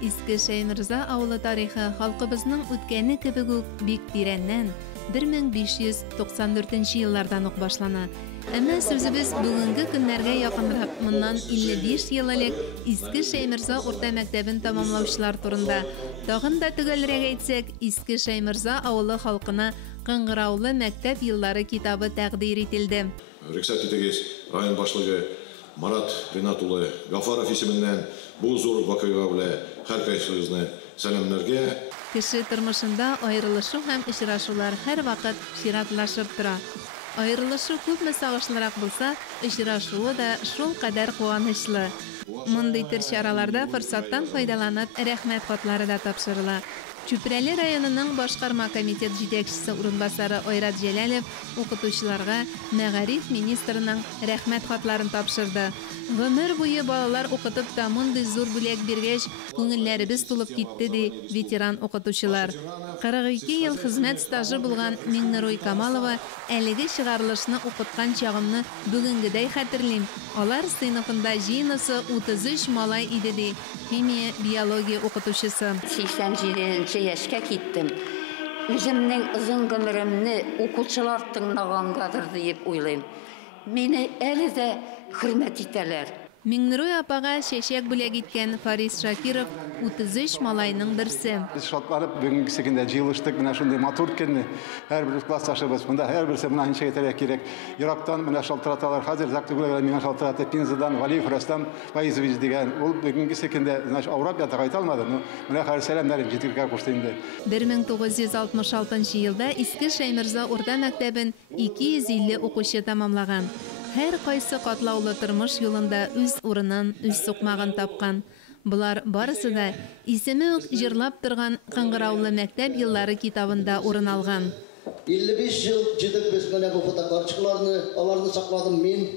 Иске Шәймирза авылы тарихы халкыбызның үткәне кебек үк бик тирәннән 1594 еллардан ук башлана. Әмма сүзебез бүгенге көннәргә якынрак, моннан 55 ел элек Иске Шәймирза урта мәктәбен тәмамлаучылар турында. Тагын да төгәлрәк әйтсәк, Иске Шәймирза авылы халкына Кыңгыраулы мәктәп еллары китабы тәкъдир ителде. Рөхсәт итегез, район башлыгы Марат Ринат улы Гафаров исеменнән бу зур вакыйга белән һәркайсыгызны сәламләргә. Кеше тормышында аерылышу һәм очрашулар һәр вакыт чиратлашып тора. Аерылышу күпме сагышлырак булса, очрашуы да шул кадәр куанычлы. Мондый төр чараларда форсаттан файдаланып, рәхмәт хатлары да тапшырыла. Чүпрәле районының башкарма комитет җитәкчесе урынбасары Айрат Җәләлев укытучыларга Мәгариф министрының рәхмәт хатларын тапшырды. Гомер буе балалар укытып та мондый зур бүләк биргәч, күңелләребез тулып китте ди ветеран укытучылар. 42 ел хезмәт стажы булган Миңнеруй Камалова әлеге чыгарылышны укыткан чагымны бүгенгедәй хәтерлим. Алар сыйныфында җыйнысы 33 малай иде ди. Химия, биология укытучысы. 87 яшькә киттем. Үземнең озын гомеремне укучылар тыңлагангадыр дип уйлыйм. Мине әле дә хөрмәт итәләр. Миңнеруй апага чәчәк бүләк иткән Фарис Шакиров 33 малайның берсе. Biz şartlanıp bugünkü günde cıylıştık, mına şunday matur kendini. Her bir klassdaşımız bunda, her birisi mına hinçe yeterek gerek. Irak'tan mına şaltıratalar, hazır zakti güle mına şaltıratı Pinza'dan Valiyev Rüstem Vayizoviç degen. O bugünkü günde Avrupa'ya kayıtalmadı. Mına karşı selamlarım jitirka koştuydu. 1966 yılda Иске Шәймирза урта мәктәбен 250 укучы тамамлаган. Һәр кайсы катлаулы тормыш юлында үз урынын, үз сукмагын тапкан. Булар барысы да исеме үк җырлап торган Кыңгыраулы мәктәп еллары китабында урын алган. 55 ел җитеп без менә бу фотокарточкаларны, аларны сакладым мин.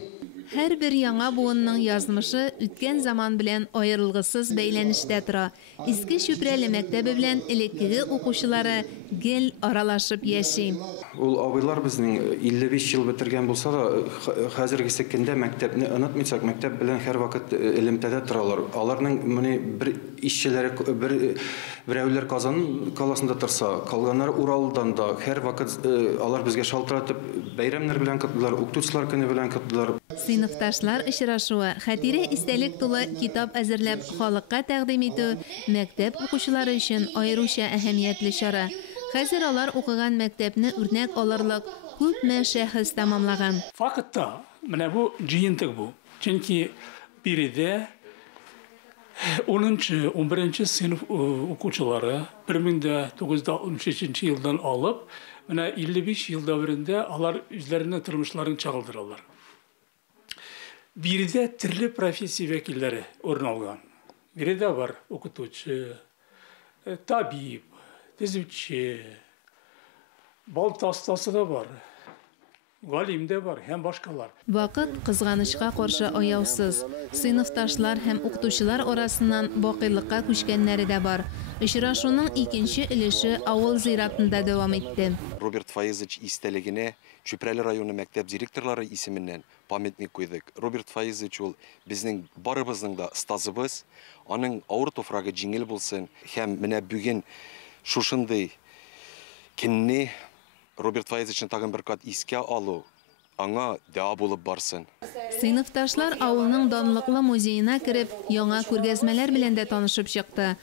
Һәр бер яңа буынның язмышы үткән заман белән аерылгысыз бәйләнештә тора. Иске Чүпрәле мәктәбе белән элеккеге укучылары гел аралашып яши. Ул абыйлар безнең 55 ел бетергән булса да, хәзергесе көндә мәктәпне онытмыйсак, мәктәп белән һәр вакыт элемтәдә торалар. Аларның моны бер ишчеләре, берәүләр Казан каласында торса, калганнар Уралдан да һәр вакыт алар безгә шалтыратып бәйрәмнәр белән котлар, укытучылар көне белән котлар. Сыйныфташлар очрашуы, хәтирә истәлек тулы китап әзерләп халыкка тәкъдим итү мәктәп укучылары өчен аеруча әһәмиятле чара. Хәзер алар укыган мәктәпне үрнәк алырлык күпме шәхес тәмамлаган. Вакытта менә бу җыентык бу. Чөнки биредә 10-11 сыйныф укучылары 1963 елдан алып, менә 55 ел дәврендә алар үзләренең тормышларын чагылдыралар. Биредә төрле профессия вәкилләре урын алган. Биредә бар укытучы, табиб, төзүче, балтастасы да бар, галим дә бар, һәм башкалар. Вакыт кызганычка каршы аяусыз. Сыйныфташлар һәм укытучылар арасыннан бакыйлыкка күчкәннәре дә бар. Очрашуның икенче өлеше авыл зиратында дәвам итте. Роберт Фаизович истәлегенә Чүпрәле районы мәктәп директорлары исеменнән памятник куйдык. Роберт Фаизович ул безнең барыбызның да стазыбыз. Аның авыр туфрагы җиңел булсын һәм менә бүген шушындый көнне Роберт Фаизовичны тагын бер кат искә алу аңа дәва булып барсын. Сыйныфташлар авылның данлыклы музеена кереп, яңа күргәзмәләр белән дә танышып чыкты.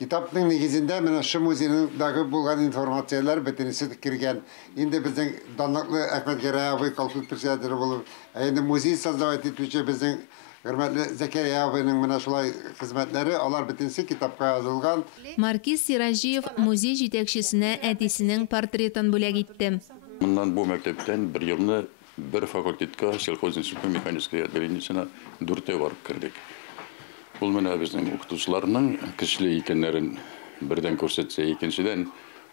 Kitapның нигезендә менә шу музейдагы булган информациялар бөтенесе кергән. Инде безнең данлыклы Әхмәт Гәрәй абый колхоз председателе булып, инде музей создавать итүче безнең хөрмәтле Зәкәрия абыйның менә шулай хезмәтләре, алар бөтенесе китапка язылган. Маркиз Сиражиев музей җитәкчесенә әтисенең портретын бүләк итте. Моннан бу мәктәптән бер елны бер факультетка сельхозинститутка механическое отделениесенә 4 барып кирдек. Ул менә безнең укытучыларның көчле икәннәрен бердән күрсәтсә, икенчедән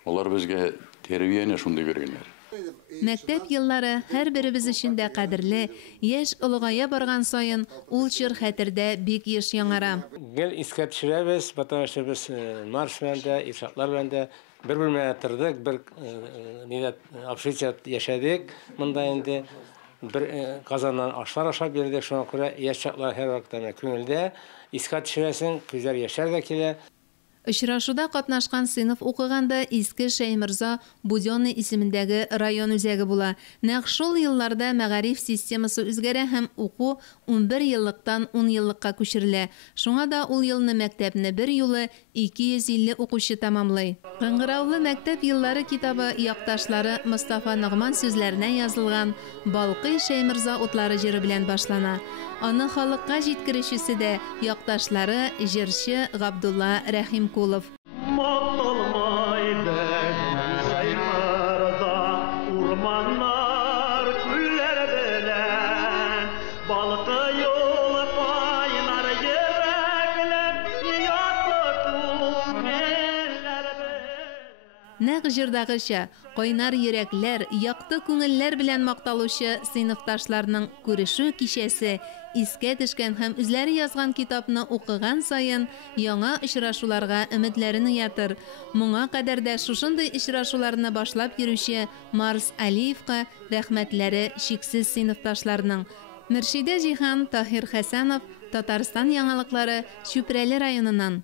алар безгә тәрбияне шундый биргәннәр. Мәктәп еллары һәр беребез өчен дә кадерле, яшь олыгая барган саен ул чор хәтердә бик еш яңара. Гел искә төшерәбез, потому что без марш белән дә, ишаклар белән дә бер-беренә тордык, бер нидә общежитие яшәдек. Монда инде бер Казаннан ашлар ашап бирдек, шуңа күрә яшь чаклар һәр вакытта күңелдә. искә төшерәсең, күзләр яшәр дә килә. Очрашуда катнашкан сыйныф укыганда Иске Шәймирза Будённый исемендәге район үзәге була. Нәкъ шул елларда мәгариф системасы үзгәрә һәм уку 11 еллыктан 10 еллыкка күчерелә. Шуңа да ул елны мәктәпне бер юлы 250 укучы тамамлый. Кыңгыраулы мәктәп еллары китабы якташлары Мустафа Нагман сүзләренә язылган Балкый Шәймирза утлары җыры белән башлана. Аны халыкка җиткерүчесе дә якташлары җырчы Габдулла Рәхимкулов. Нәкъ җырдагыча, кайнар йөрәкләр, якты күңелләр белән макталучы сыйныфташларның күрешү кичәсе искә төшкән һәм үзләре язган китапны укыган саен яңа очрашуларга өметләрен уятыр. Моңа кадәр дә шушындый очрашуларны башлап йөрүче Марс Алиевка рәхмәтләре чиксез сыйныфташларның. Мөршидә Җиһан, Таһир Хәсәнов, Татарстан яңалыклары, Чүпрәле районыннан.